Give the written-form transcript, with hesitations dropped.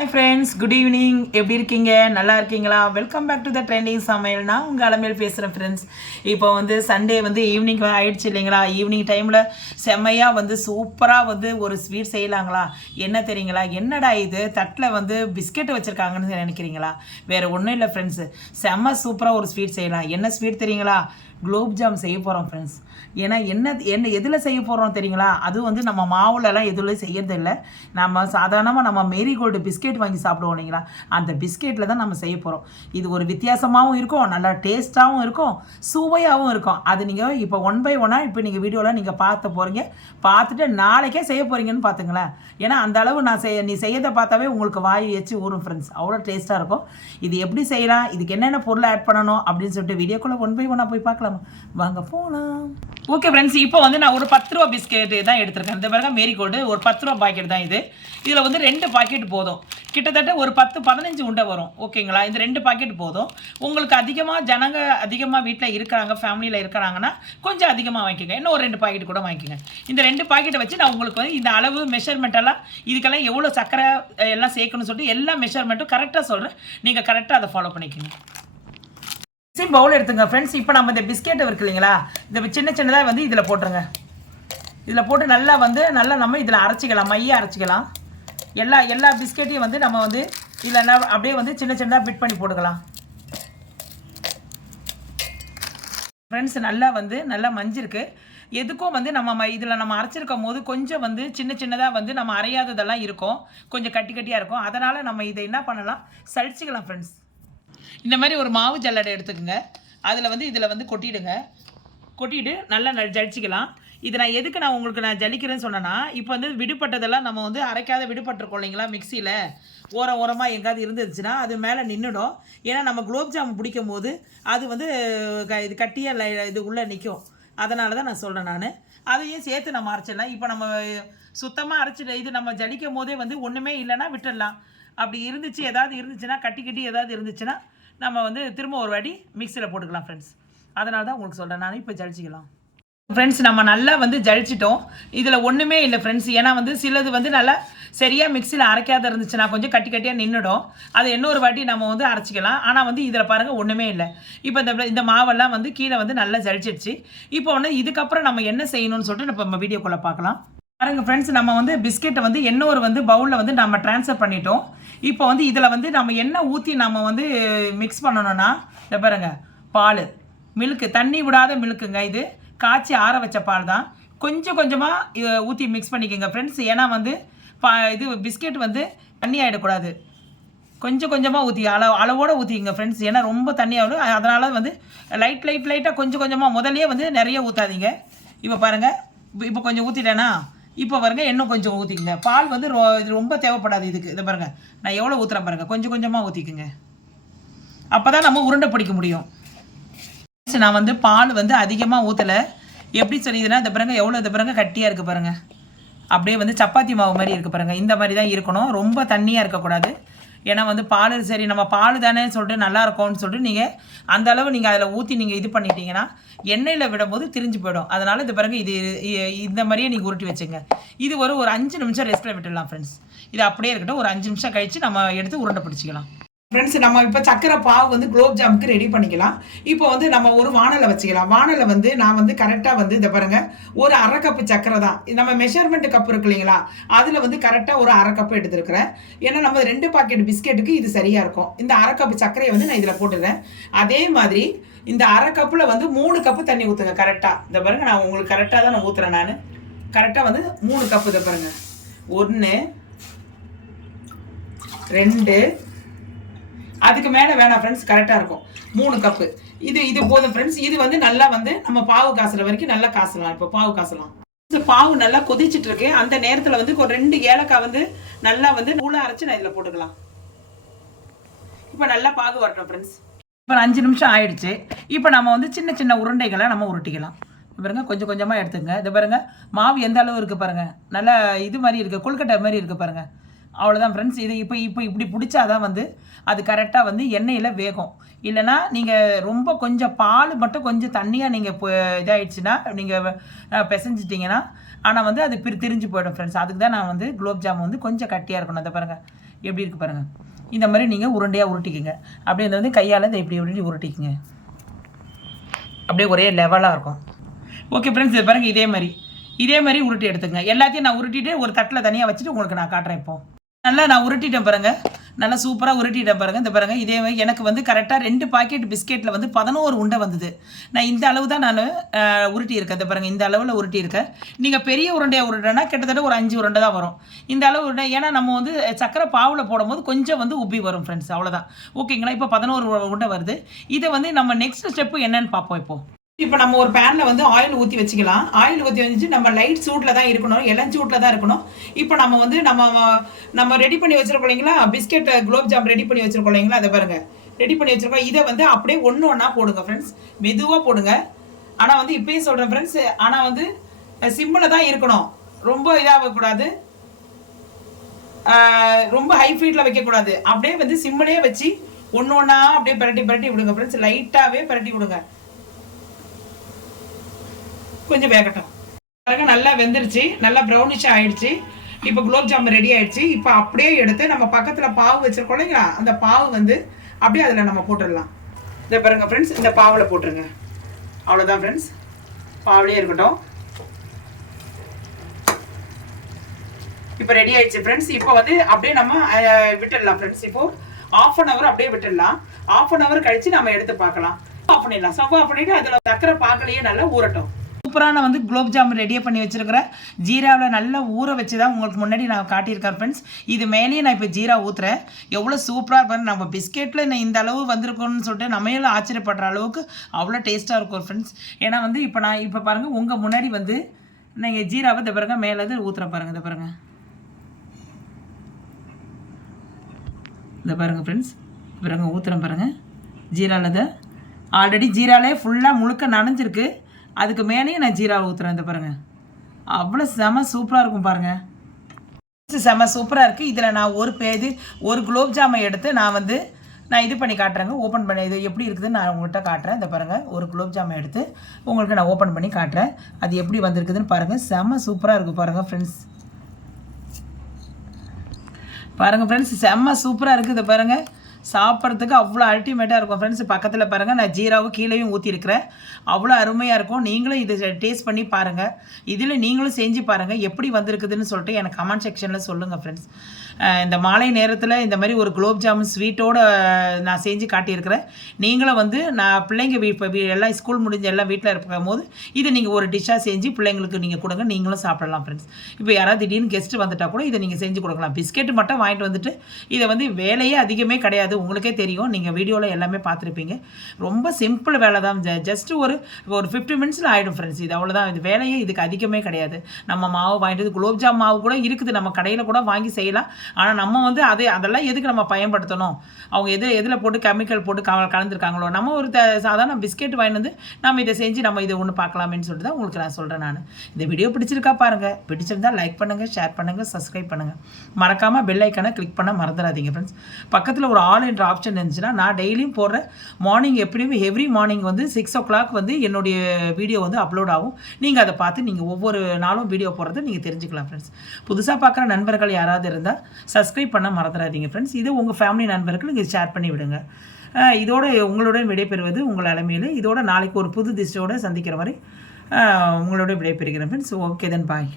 Hi friends, good evening. எப்படி இருக்கீங்க? நல்லா இருக்கீங்களா? Welcome back to the trending சமையல். நான் உங்கள் அலமேல் பேசுகிறேன் ஃப்ரெண்ட்ஸ். இப்போ சண்டே ஈவினிங் ஆயிடுச்சு இல்லைங்களா? ஈவினிங் டைமில் செம்மையாக சூப்பராக ஒரு ஸ்வீட் செய்யலாங்களா? என்ன தெரியுங்களா? என்னடா இது தட்டில் பிஸ்கெட் வச்சுருக்காங்கன்னு நினைக்கிறீங்களா? வேறு ஒன்றும் இல்லை ஃப்ரெண்ட்ஸு, செம்ம சூப்பராக ஒரு ஸ்வீட் செய்யலாம். என்ன ஸ்வீட் தெரியுங்களா? குலோப் ஜாம் செய்ய போகிறோம் ஃப்ரெண்ட்ஸ். ஏன்னா என்ன எதில் செய்ய போகிறோம் தெரியுங்களா? அது நம்ம மாவுலலாம் எதுவும் செய்யறது இல்லை. நம்ம சாதாரணமாக நம்ம மேரிகோல்டு பிஸ்கெட் வாங்கி சாப்பிடுவோம் இல்லைங்களா? அந்த பிஸ்கெட்டில் தான் நம்ம செய்ய போகிறோம். இது ஒரு வித்தியாசமாகவும் இருக்கும், நல்லா டேஸ்ட்டாகவும் இருக்கும், சுவையாகவும் இருக்கும். அது நீங்கள் இப்போ 1 by 1 இப்போ நீங்கள் வீடியோவில் நீங்கள் பார்த்து போகிறீங்க. பார்த்துட்டு நாளைக்கே செய்ய போகிறீங்கன்னு பார்த்துங்களேன். ஏன்னா அந்த அளவு நீ செய்யறதை பார்த்தாவே உங்களுக்கு வாய் வச்சு ஊறும் ஃப்ரெண்ட்ஸ். அவ்வளோ டேஸ்ட்டாக இருக்கும். இது எப்படி செய்யலாம், இதுக்கு என்னென்ன பொருளை ஆட் பண்ணணும் அப்படின்னு சொல்லிட்டு வீடியோக்குள்ளே 1 by 1 போய் பார்க்கலாம். வாங்க போகலாம். ஓகே ஃப்ரெண்ட்ஸ், இப்போ நான் ஒரு 10 ரூபா பிஸ்கெட் தான் எடுத்திருக்கேன். இந்த பாருங்க மேரிகோல்டு ஒரு 10 ரூபா பாக்கெட் தான் இது. இதில் 2 பாக்கெட் போதும். கிட்டத்தட்ட ஒரு 10-15 உண்டை வரும். ஓகேங்களா? இந்த 2 பாக்கெட் போதும். உங்களுக்கு அதிகமாக வீட்டில் இருக்கிறாங்க, ஃபேமிலியில் இருக்கிறாங்கன்னா கொஞ்சம் அதிகமாக வாங்கிக்கோங்க. இன்னும் ஒரு 2 பாக்கெட் கூட வாங்கிக்கோங்க. இந்த 2 பாக்கெட்டை வச்சு நான் உங்களுக்கு இந்த அளவு மெஷர்மெண்ட் எல்லாம், இதுக்கெல்லாம் எவ்வளோ சர்க்கரை எல்லாம் சேர்க்கணும்னு சொல்லிட்டு எல்லா மெஷர்மெண்ட்டும் கரெக்டாக சொல்கிறேன். நீங்கள் கரெக்டாக அதை ஃபாலோ பண்ணிக்கோங்க. பவுல் எடுத்துங்க ஃப்ரெண்ட்ஸ். இப்போ நம்ம இந்த பிஸ்கெட் இருக்கு இல்லைங்களா, இந்த சின்னதாக இதில் போட்டுருங்க. இதில் போட்டு நல்லா நல்லா நம்ம இதில் அரைச்சிக்கலாம், மையாக அரைச்சிக்கலாம். எல்லா பிஸ்கெட்டையும் நம்ம இதில் அப்படியே சின்னதாக பிட் பண்ணி போட்டுக்கலாம் ஃப்ரெண்ட்ஸ். நல்லா மஞ்சிருக்கு. எதுக்கும் நம்ம இதில் நம்ம அரைச்சிருக்கும் போது கொஞ்சம் சின்னதாக நம்ம அரையாததெல்லாம் இருக்கும், கொஞ்சம் கட்டியாக இருக்கும். அதனால் நம்ம இதை என்ன பண்ணலாம், சளிச்சிக்கலாம் ஃப்ரெண்ட்ஸ். இந்த மாதிரி ஒரு மாவு ஜல்லடை எடுத்துக்கோங்க. அதில் இதில் கொட்டிடுங்க. கொட்டிட்டு நல்லா ஜலிச்சிக்கலாம். இது நான் எதுக்கு உங்களுக்கு ஜலிக்கிறேன்னு சொன்னேன்னா, இப்போ விடுபட்டதெல்லாம் நம்ம அரைக்காத விடுபட்டிருக்கோம் இல்லைங்களா மிக்சியில், ஓரமாக எங்காவது இருந்துச்சுன்னா அது மேலே நின்றுடும். ஏன்னா நம்ம குலோப் ஜாம் பிடிக்கும் போது அது இது கட்டியாக இது உள்ளே நிற்கும். அதனால தான் நான் சொல்கிறேன். நான் அதையும் சேர்த்து நம்ம அரைச்சிடலாம். இப்போ நம்ம சுத்தமாக அரைச்சிட்டு இது நம்ம ஜலிக்கும் போதே ஒன்றுமே இல்லைன்னா விட்டுடலாம். அப்படி இருந்துச்சுன்னா கட்டி ஏதாவது இருந்துச்சுன்னா நம்ம திரும்ப ஒரு வாட்டி மிக்சியில் போட்டுக்கலாம் ஃப்ரெண்ட்ஸ். அதனால தான் உங்களுக்கு சொல்கிறேன். நான் இப்போ ஜலிச்சிக்கலாம் ஃப்ரெண்ட்ஸ். நம்ம நல்லா ஜலிச்சிட்டோம். இதில் ஒன்றுமே இல்லை ஃப்ரெண்ட்ஸ். ஏன்னா சிலது நல்லா சரியாக மிக்சியில் அரைக்காத இருந்துச்சுன்னா கொஞ்சம் கட்டியாக நின்றுடும். அதை இன்னொரு வாட்டி நம்ம அரைச்சிக்கலாம். ஆனால் இதில் பாருங்கள் ஒன்றுமே இல்லை. இப்போ இந்த மாவெல்லாம் கீழே நல்லா ஜலிச்சிடுச்சு. இப்போ இதுக்கப்புறம் நம்ம என்ன செய்யணும்னு சொல்லிட்டு நம்ம வீடியோக்குள்ளே பார்க்கலாம் பாருங்கள் ஃப்ரெண்ட்ஸ். நம்ம பிஸ்கெட்டை இன்னொரு பவுலில் நம்ம ட்ரான்ஸ்ஃபர் பண்ணிட்டோம். இப்போ இதில் நம்ம என்ன ஊற்றி நம்ம மிக்ஸ் பண்ணணும்னா, இந்த பாருங்கள் பால், மில்க்கு, தண்ணி விடாத மில்க்குங்க. இது காய்ச்சி ஆற வச்ச பால் தான். கொஞ்சமாக ஊற்றி மிக்ஸ் பண்ணிக்கோங்க ஃப்ரெண்ட்ஸ். ஏன்னா இது பிஸ்கெட் தண்ணி ஆகிடக்கூடாது. கொஞ்சமாக ஊற்றி அளவோடு ஊற்றிங்க ஃப்ரெண்ட்ஸ். ஏன்னா ரொம்ப தண்ணியாகும். அதனால் லைட்டாக கொஞ்சமாக முதல்லையே நிறைய ஊற்றாதீங்க. இப்போ பாருங்கள், இப்போ கொஞ்சம் ஊற்றிட்டேன்னா இப்போ பாருங்க இன்னும் கொஞ்சம் ஊற்றிக்கங்க. பால் இது ரொம்ப தேவைப்படாது இதுக்கு. இதை பாருங்கள், நான் எவ்வளோ ஊற்றுறேன் பாருங்கள். கொஞ்சமாக ஊற்றிக்குங்க. அப்போ தான் நம்ம உருண்டை பிடிக்க முடியும். நான் பால் அதிகமாக ஊற்றலை. எப்படி சொல்லிதுன்னா, இந்த பாருங்க எவ்வளோ, இந்த பாருங்க கட்டியாக இருக்குது பாருங்கள். அப்படியே சப்பாத்தி மாவு மாதிரி இருக்குது பாருங்கள். இந்த மாதிரி தான் இருக்கணும், ரொம்ப தண்ணியாக இருக்கக்கூடாது. ஏன்னா பால் சரி நம்ம பால் தானே சொல்லிட்டு நல்லா இருக்கும்னு சொல்லிட்டு நீங்கள் அந்த அளவு நீங்கள் அதில் ஊற்றி நீங்கள் இது பண்ணிட்டீங்கன்னா எண்ணெயில் விடும்போது திரிஞ்சு போயிடும். அதனால் இது பாருங்கள், இது இந்த மாதிரியே நீங்கள் உருட்டி வச்சுங்க. இது ஒரு 5 நிமிஷம் ரெஸ்ட்டில் விட்டுடலாம் ஃப்ரெண்ட்ஸ். இது அப்படியே இருக்கட்டும். ஒரு 5 நிமிஷம் கழித்து நம்ம எடுத்து உருண்டை பிடிச்சிக்கலாம் ஃப்ரெண்ட்ஸ். நம்ம இப்போ சக்கரை பாவு குலோப் ஜாமுக்கு ரெடி பண்ணிக்கலாம். இப்போ நம்ம ஒரு வானலை வச்சுக்கலாம். வானலை நான் கரெக்டாக இதை பாருங்கள், ஒரு 1/2 கப்பு சக்கரை தான். நம்ம மெஷர்மெண்ட் கப் இருக்கு இல்லைங்களா, அதில் கரெக்டாக ஒரு 1/2 கப்பு எடுத்துருக்கிறேன். ஏன்னா நம்ம 2 பாக்கெட் பிஸ்கெட்டுக்கு இது சரியாக இருக்கும். இந்த 1/2 கப்பு சர்க்கரையை நான் இதில் போட்டுடுறேன். அதே மாதிரி இந்த 1/2 கப்பில் 3 கப்பு தண்ணி ஊற்றுங்க கரெக்டாக. இந்த பாருங்கள், நான் உங்களுக்கு கரெக்டாக தான் நான் ஊற்றுறேன். நான் கரெக்டாக 3 கப்பு. இதை பாருங்கள், 1 2, அதுக்கு மேலே வேணாம் ஃப்ரெண்ட்ஸ், கரெக்டாக இருக்கும். 3 கப்பு இது போதும் ஃப்ரெண்ட்ஸ். இது நல்லா நம்ம பாவு காசுற வரைக்கும் நல்லா காசலாம். இப்போ பாவு காசலாம். பாவு நல்லா கொதிச்சுட்டு இருக்கு. அந்த நேரத்தில் ஒரு 2 ஏலக்காய் நல்லா நூலாக அரைச்சி நான் இதில் போட்டுக்கலாம். இப்போ நல்லா பாகு வரட்டும் ஃப்ரெண்ட்ஸ். இப்போ 5 நிமிஷம் ஆயிடுச்சு. இப்போ நம்ம சின்ன உருண்டைகளை நம்ம உருட்டிக்கலாம். பாருங்க, கொஞ்சமாக எடுத்துங்க. இது பாருங்கள், மாவு எந்த அளவு இருக்குது பாருங்கள். நல்லா இது மாதிரி இருக்குது, கொழுக்கட்டை மாதிரி இருக்குது பாருங்கள். அவ்வளோதான் ஃப்ரெண்ட்ஸ். இது இப்போ இப்படி பிடிச்சாதான் அது கரெக்டாக எண்ணெயில் வேகும். இல்லைனா நீங்கள் ரொம்ப கொஞ்சம் பால் மட்டும் கொஞ்சம் தண்ணியாக நீங்கள் இப்போ இதாகிடுச்சுன்னா நீங்கள் பிசைஞ்சிட்டிங்கன்னா ஆனால் அது திரிஞ்சு போய்டும் ஃப்ரெண்ட்ஸ். அதுக்கு தான் நான் குலோப் ஜாமுன் கொஞ்சம் கட்டியாக இருக்கணும். அதை பாருங்கள், எப்படி இருக்குது பாருங்கள். இந்த மாதிரி நீங்கள் உருண்டையாக உருட்டிக்கிங்க. அப்படியே வந்து கையால் இந்த இப்படி உருட்டி உருட்டிக்கிங்க. அப்படியே ஒரே லெவலாக இருக்கும். ஓகே ஃப்ரெண்ட்ஸ், இது பாருங்கள். இதே மாதிரி உருட்டி எடுத்துங்க. எல்லாத்தையும் நான் உருட்டிட்டு ஒரு தட்டில் தனியாக வச்சுட்டு உங்களுக்கு நான் காட்டுறேன். இப்போ நல்லா நான் உருட்டிட்டேன் பாருங்கள். நல்லா சூப்பராக உருட்டிட்டேன் பாருங்கள். இந்த பாருங்கள், இதே எனக்கு வந்து கரெக்டாக 2 பாக்கெட் பிஸ்கெட்டில் வந்து 11 உருண்டை வந்தது. நான் இந்த அளவு தான் நான் உருட்டியிருக்கேன். இந்த பாருங்கள், இந்த அளவில் உருட்டியிருக்கேன். நீங்கள் பெரிய உருண்டையாக உருட்டுனா கிட்டத்தட்ட ஒரு 5 உருண்டை தான் வரும். இந்த அளவு உருண்டை, ஏன்னா நம்ம வந்து சக்கரை பாவில் போடும்போது கொஞ்சம் வந்து உப்பி வரும் ஃப்ரெண்ட்ஸ், அவ்வளோதான். ஓகேங்களா? இப்போ 11 உருண்டை வருது. இதை வந்து நம்ம நெக்ஸ்ட் ஸ்டெப்பு என்னன்னு பார்ப்போம். இப்போ நம்ம ஒரு பேனில் வந்து ஆயில் ஊற்றி வச்சுக்கலாம். ஆயில் ஊற்றி வச்சுட்டு நம்ம லைட் சூட்டில் தான் இருக்கணும், இளஞ்சூட்டில் தான் இருக்கணும். இப்போ நம்ம வந்து நம்ம ரெடி பண்ணி வச்சுருக்கோம் இல்லைங்களா, பிஸ்கெட் குலோப் ஜாம் ரெடி பண்ணி வச்சுருக்கோம் இல்லைங்களா, அதை பாருங்கள் ரெடி பண்ணி வச்சுருக்கோம். இதை வந்து அப்படியே ஒன்றா போடுங்க ஃப்ரெண்ட்ஸ், மெதுவாக போடுங்க. ஆனால் வந்து இப்போயே சொல்கிறேன் ஃப்ரெண்ட்ஸ், ஆனால் வந்து சிம்மில் தான் இருக்கணும், ரொம்ப இதாகக்கூடாது, ரொம்ப ஹை ஃபீட்டில் வைக்கக்கூடாது. அப்படியே வந்து சிம்மிலே வச்சு ஒன்றா அப்படியே பரட்டி விடுங்க ஃப்ரெண்ட்ஸ். லைட்டாகவே பரட்டி விடுங்க, கொஞ்சம் வேகட்டும். பாருங்க, நல்லா வெந்துருச்சு, நல்லா ப்ரௌனிஷ் ஆயிடுச்சு. இப்போ குலோப் ஜாமுன் ரெடி ஆயிடுச்சு. இப்போ அப்படியே எடுத்து நம்ம பக்கத்தில் பாவு வச்சிருக்கோம் இல்லைங்களா, அந்த பாவு வந்து அப்படியே அதில் நம்ம போட்டுடலாம். இதை பாருங்க ஃப்ரெண்ட்ஸ், இந்த பாவில் போட்டுருங்க. அவ்வளோதான் ஃப்ரெண்ட்ஸ், பாவுலேயே இருக்கட்டும். இப்போ ரெடி ஆயிடுச்சு ஃப்ரெண்ட்ஸ். இப்போ வந்து அப்படியே நம்ம விட்டுடலாம் ஃப்ரெண்ட்ஸ். இப்போ 1/2 hour அப்படியே விட்டுடலாம். 1/2 hour கழிச்சு நம்ம எடுத்து பார்க்கலாம். ஆஃப் பண்ணிடலாம். ஸ்டவ் ஆஃப் பண்ணிட்டு அதில் சக்கரை பாக்கலையே நல்லா ஊறட்டும். சூப்பரான வந்து குலோப் ஜாமுன் ரெடியாக பண்ணி வச்சுருக்கிறேன். ஜீராவில் நல்லா ஊற வச்சு தான் உங்களுக்கு முன்னாடி நான் காட்டியிருக்கேன் ஃப்ரெண்ட்ஸ். இது மேலேயே நான் இப்போ ஜீரா ஊற்றுறேன். எவ்வளோ சூப்பராக இருப்பேன். நம்ம பிஸ்கெட்டில் நான் இந்த அளவு வந்திருக்கோன்னு சொல்லிட்டு நம்மளும் ஆச்சரியப்படுற அளவுக்கு அவ்வளோ டேஸ்ட்டாக இருக்கும் ஃப்ரெண்ட்ஸ். ஏன்னா வந்து இப்போ பாருங்கள், உங்கள் முன்னாடி வந்து நீங்கள் ஜீராவை இந்த பாருங்கள் மேலே ஊற்றுற பாருங்கள். இந்த பாருங்கள், இந்த பாருங்கள் ஃப்ரெண்ட்ஸ், பாருங்கள் ஊற்றுறேன் பாருங்கள். ஜீராவில் தான் ஆல்ரெடி ஜீராலே ஃபுல்லாக முழுக்க நனைஞ்சிருக்கு. அதுக்கு மேலேயும் நான் ஜீரா ஊற்றுறேன். இந்த பாருங்கள், அவ்வளோ செம சூப்பராக இருக்கும் பாருங்கள். செம சூப்பராக இருக்குது. இதில் நான் ஒரு குலோப் ஜாமை எடுத்து நான் இது பண்ணி காட்டுறேங்க. ஓப்பன் பண்ணி இது எப்படி இருக்குதுன்னு நான் உங்கள்கிட்ட காட்டுறேன். இந்த பாருங்கள், ஒரு குலோப் ஜாமை எடுத்து உங்களுக்கு நான் ஓப்பன் பண்ணி காட்டுறேன். அது எப்படி வந்திருக்குதுன்னு பாருங்கள். செம சூப்பராக இருக்குது பாருங்கள் ஃப்ரெண்ட்ஸ். பாருங்கள் ஃப்ரெண்ட்ஸ், செம்ம சூப்பராக இருக்குது. இதை பாருங்கள், சாப்பிட்றதுக்கு அவ்வளோ அல்டிமேட்டாக இருக்கும் ஃப்ரெண்ட்ஸ். பக்கத்தில் பாருங்கள், நான் ஜீராவும் கீழேயும் ஊற்றிருக்கிறேன். அவ்வளோ அருமையாக இருக்கும். நீங்களும் இதை டேஸ்ட் பண்ணி பாருங்கள். இதில் நீங்களும் செஞ்சு பாருங்கள், எப்படி வந்திருக்குதுன்னு சொல்லிட்டு எனக்கு கமெண்ட் செக்ஷனில் சொல்லுங்கள் ஃப்ரெண்ட்ஸ். இந்த மாலை நேரத்தில் இந்த மாதிரி ஒரு குலோப் ஜாமுன் ஸ்வீட்டோடு நான் செஞ்சு காட்டியிருக்கிறேன். நீங்களும் வந்து நான் பிள்ளைங்க இப்போ எல்லாம் ஸ்கூல் முடிஞ்சு எல்லாம் வீட்டில் இருக்கும் போது இதை நீங்கள் ஒரு டிஷ்ஷாக செஞ்சு பிள்ளைங்களுக்கு நீங்கள் கொடுங்க, நீங்களும் சாப்பிடலாம் ஃப்ரெண்ட்ஸ். இப்போ யாராவது திடீர்னு கெஸ்ட்டு வந்துட்டால் கூட இதை நீங்கள் செஞ்சு கொடுக்கலாம். பிஸ்கெட்டு மட்டும் வாங்கிட்டு வந்துட்டு இதை வந்து வேலையே அதிகமே கிடையாது, உங்களுக்கே தெரியும். நீங்கள் வீடியோவில் எல்லாமே பார்த்துருப்பீங்க. ரொம்ப சிம்பிள் வேலை தான். ஜஸ்ட் ஒரு 50 மினிட்ஸில் ஆகிடும் ஃப்ரெண்ட்ஸ். இது அவ்வளோதான். இது வேலையே இதுக்கு அதிகமே கிடையாது. நம்ம மாவு வாங்கிட்டு குலோப் ஜாம் மாவு கூட இருக்குது, நம்ம கடையில் கூட வாங்கி செய்யலாம். ஆனால் நம்ம வந்து அதெல்லாம் எதுக்கு நம்ம பயன்படுத்தணும்? அவங்க எதில் போட்டு கெமிக்கல் போட்டு கலந்துருக்காங்களோ, நம்ம ஒரு சாதாரண பிஸ்கெட் வாங்கிட்டு வந்து நம்ம இதை செஞ்சு நம்ம இதை ஒன்று பார்க்கலாமேன்னு சொல்லிட்டு தான் உங்களுக்கு நான் சொல்கிறேன். நான் இந்த வீடியோ பிடிச்சிருக்கா பாருங்கள். பிடிச்சிருந்தா லைக் பண்ணுங்கள், ஷேர் பண்ணுங்கள், சப்ஸ்கிரைப் பண்ணுங்கள். மறக்காமல் பெல் ஐக்கானை கிளிக் பண்ண மறந்துடாதீங்க ஃப்ரெண்ட்ஸ். பக்கத்தில் ஒரு ஆல் என்ற ஆப்ஷன் இருந்துச்சுன்னா நான் டெய்லியும் போடுற மார்னிங் எப்படியும் எவ்ரி மார்னிங் வந்து 6 o'clock வந்து என்னுடைய வீடியோ வந்து அப்லோட் ஆகும். நீங்கள் அதை பார்த்து நீங்கள் ஒவ்வொரு நாளும் வீடியோ போடுறது நீங்கள் தெரிஞ்சுக்கலாம் ஃப்ரெண்ட்ஸ். புதுசாக பார்க்குற நண்பர்கள் யாராவது இருந்தால் சப்ஸ்கிரைப் பண்ண மறந்துடாதீங்க ஃப்ரெண்ட்ஸ். இது உங்கள் ஃபேமிலி நண்பர்கள் நீங்கள் ஷேர் பண்ணி விடுங்க. இதோட உங்களுடன் விடைபெறுவது உங்கள் அலமையில். இதோட நாளைக்கு ஒரு புது டிஷ்ஷோடு சந்திக்கிற வரை உங்களோட விடைபெறுகிறேன் ஃப்ரெண்ட்ஸ். ஓகே தென் பாய்.